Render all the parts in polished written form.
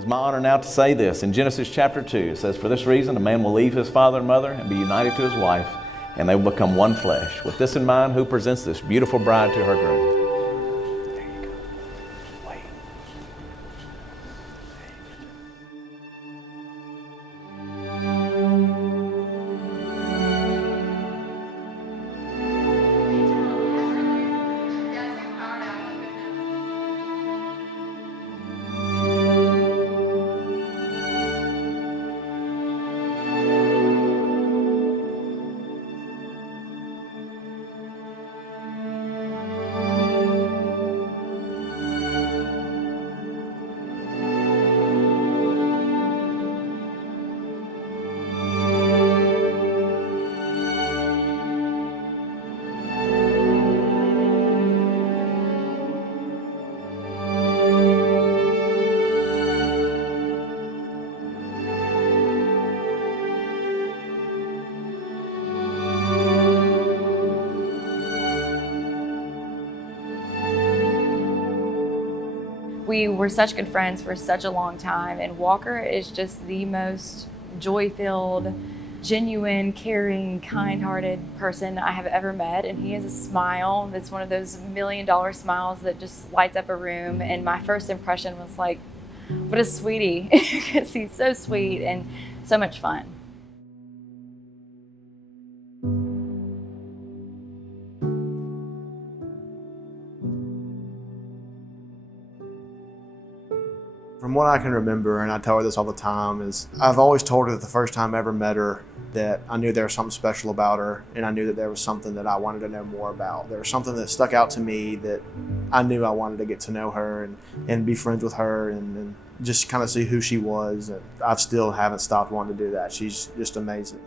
It's my honor now to say this. In Genesis chapter 2, it says, "For this reason, a man will leave his father and mother and be united to his wife, and they will become one flesh." With this in mind, who presents this beautiful bride to her groom? There you go. Wait. We were such good friends for such a long time, and Walker is just the most joy-filled, genuine, caring, kind-hearted person I have ever met, and he has a smile that's one of those $1,000,000 smiles that just lights up a room. And my first impression was like, what a sweetie, because he's so sweet and so much fun. From what I can remember, and I tell her this all the time, is I've always told her that the first time I ever met her that I knew there was something special about her, and I knew that there was something that I wanted to know more about. There was something that stuck out to me that I knew I wanted to get to know her and be friends with her and just kind of see who she was. And I still haven't stopped wanting to do that. She's just amazing.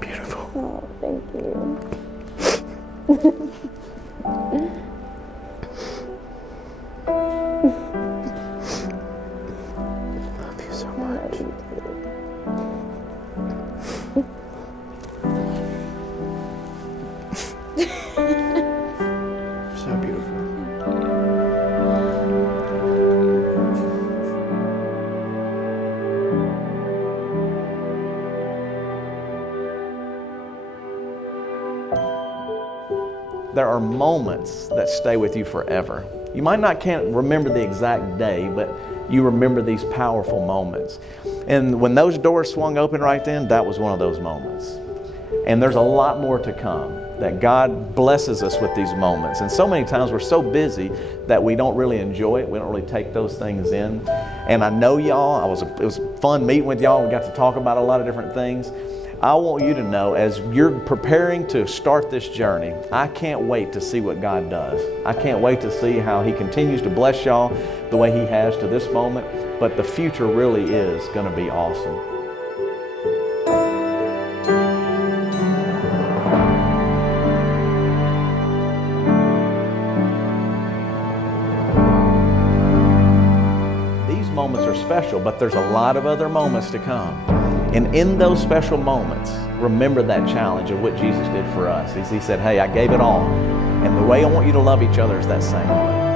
Beautiful. Oh, thank you. Love you so much. So beautiful. There are moments that stay with you forever. You might not can't remember the exact day, but you remember these powerful moments. And when those doors swung open right then, that was one of those moments. And there's a lot more to come, that God blesses us with these moments. And so many times we're so busy that we don't really enjoy it. We don't really take those things in. And I know y'all, it was fun meeting with y'all. We got to talk about a lot of different things. I want you to know, as you're preparing to start this journey, I can't wait to see what God does. I can't wait to see how He continues to bless y'all the way He has to this moment. But the future really is going to be awesome. These moments are special, but there's a lot of other moments to come. And in those special moments, remember that challenge of what Jesus did for us. He said, hey, I gave it all. And the way I want you to love each other is that same way.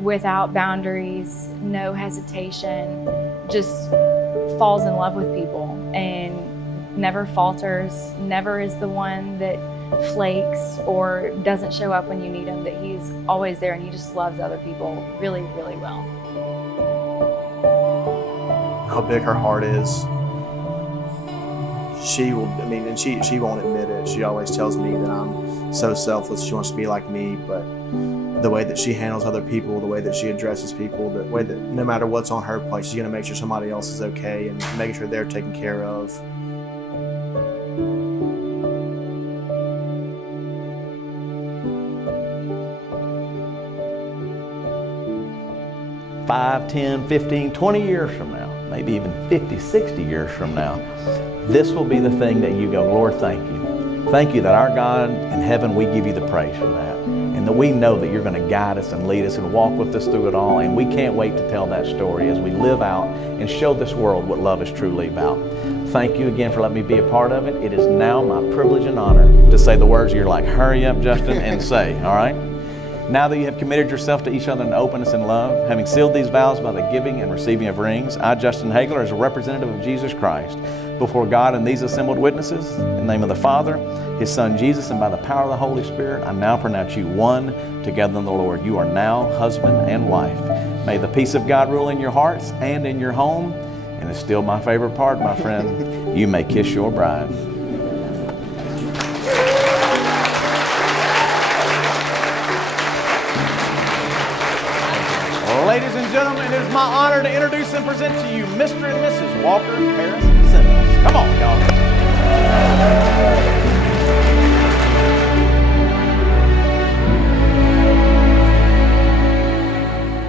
without boundaries, no hesitation, just falls in love with people and never falters, never is the one that flakes or doesn't show up when you need him, that he's always there and he just loves other people really, really well. How big her heart is. She will, and she won't admit it. She always tells me that I'm so selfless. She wants to be like me, but the way that she handles other people, the way that she addresses people, the way that no matter what's on her plate, she's gonna make sure somebody else is okay and making sure they're taken care of. Five, 10, 15, 20 years from now, maybe even 50, 60 years from now, this will be the thing that you go, Lord, thank you. Thank you that our God in heaven, we give you the praise for that. And that we know that you're going to guide us and lead us and walk with us through it all. And we can't wait to tell that story as we live out and show this world what love is truly about. Thank you again for letting me be a part of it. It is now my privilege and honor to say the words you're like, hurry up, Justin, and say, all right? Now that you have committed yourself to each other in openness and love, having sealed these vows by the giving and receiving of rings, I, Justin Hagler, as a representative of Jesus Christ, before God and these assembled witnesses, in the name of the Father, His Son Jesus, and by the power of the Holy Spirit, I now pronounce you one together in the Lord. You are now husband and wife. May the peace of God rule in your hearts and in your home. And it's still my favorite part, my friend. You may kiss your bride. Ladies and gentlemen, it is my honor to introduce and present to you Mr. and Mrs. Walker Harris Simmons. Come on, y'all.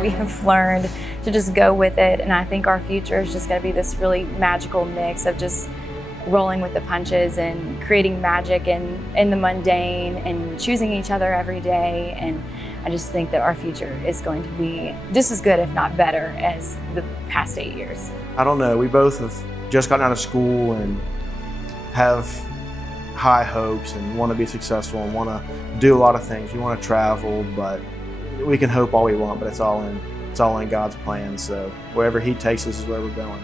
We have learned to just go with it, and I think our future is just going to be this really magical mix of just rolling with the punches and creating magic in the mundane and choosing each other every day. And I just think that our future is going to be just as good, if not better, as the past 8 years. I don't know. We both have just gotten out of school and have high hopes and want to be successful and want to do a lot of things. We want to travel, but we can hope all we want, but it's all in God's plan. So wherever He takes us is where we're going.